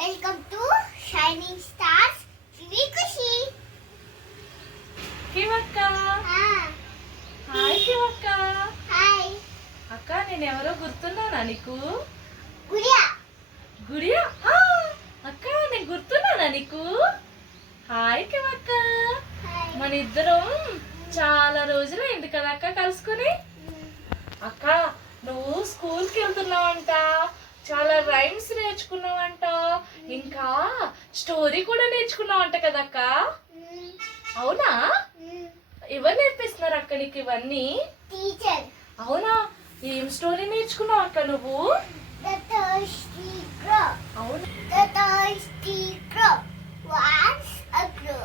Welcome to Shining Stars Shivi Kushi. కివక్క hi కివక్క hi అక్క నేను ఎవరో గుర్తున్నానా నీకు? గుడియా గుడియా అక్క నేను గుర్తున్నానా నీకు? హాయ్ కివక్క మన ఇద్దరం చాలా రోజులైంది కదా అక్క కలుసుకుని. అక్క నువ్వు స్కూల్కి వెళ్తున్నావంట, చాలా రైమ్స్ నేర్చుకున్నావంట, ఇంకా స్టోరీ కూడా నేర్చుకున్నావంట కదక్క. అవునా? ఎవరు నేర్పిస్తున్నారు అక్క నీకు ఇవన్నీ? టీచర్. అవునా? ఏం స్టోరీ నేర్చుకున్నావు అక్క నువ్వు? The thirsty crow. అవును. The thirsty crow was a crow.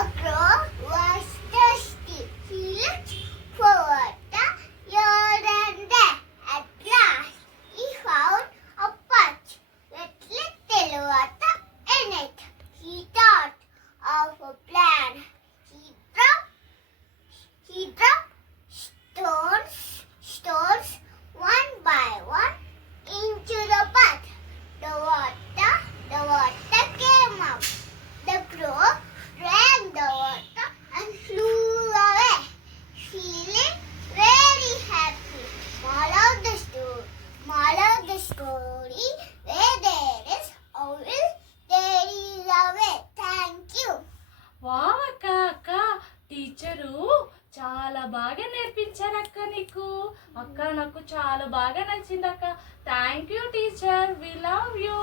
A crow was thirsty. He looked for water here and there. At last, he found a patch with little water in it. He thought of a plan. He dropped stones one by one into the pot. The water came up. The crow drank the water and flew away, feeling very happy. Moral of the story, where there is a will, there is a way. Thank you. Wow అక్క, అక్క టీచరు చాలా బాగా నేర్పించారు అక్క నీకు. అక్క నాకు చాలా బాగా నచ్చింది అక్క. Thank you teacher, we love you.